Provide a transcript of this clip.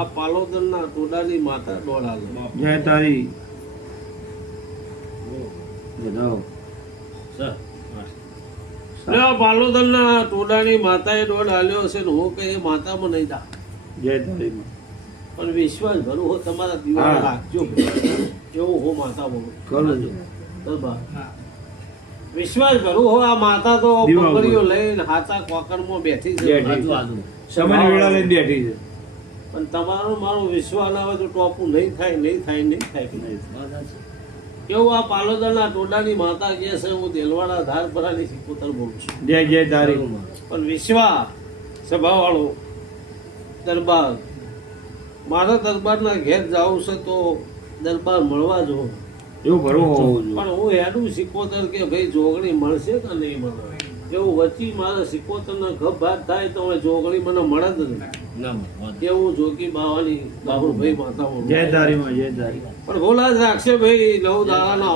આ પાલોદરના ટોડાની માતા દોડાલે જય તારી બધાઓ પાલોદરના ટોડાની માતાએ દોડ આલ્યો હશે ને હું કઈ માતામાં નહીં જા જય તારી પણ વિશ્વાસ ભરું હો તમારા દીવા રાખજો એવું હો માતા બોલું કરું વિશ્વાસ ભરું હો આ માતા તો દીવા પગડીઓ લઈને હાથા કોકરમાં બેઠી છે સમય વેળા લઈને બેઠી છે પણ તમારો મારો વિશ્વાસ ના હોય તો ટોપું નહીં થાય નહીં થાય નહીં થાય કેવું આ પાલોદરના ટોડાની માતા કહે છે હું દેલવાડા ધાર ભરાની સિકોતર બોલું છું જય જય તારી પણ વિશ્વાસ સભાવાળો દરબાર મારા દરબારના ઘેર જાવું છે તો દરબાર મળવા જો એવું ભરવું હોવું જોઈએ પણ હું હેડું સિકોતર કે ભાઈ જોગણી મળશે કે નહીં મળે એવું વચ્ચે મારા સિકોતરના ગપ ભાત થાય તો હવે જોગણી મને મળે જ નહીં એવું જોગી બાવાની બાબુભાઈ માતા જય તારી માં જય તારી પણ ભોલા જ રાખશે ભાઈ નવ દાડાનો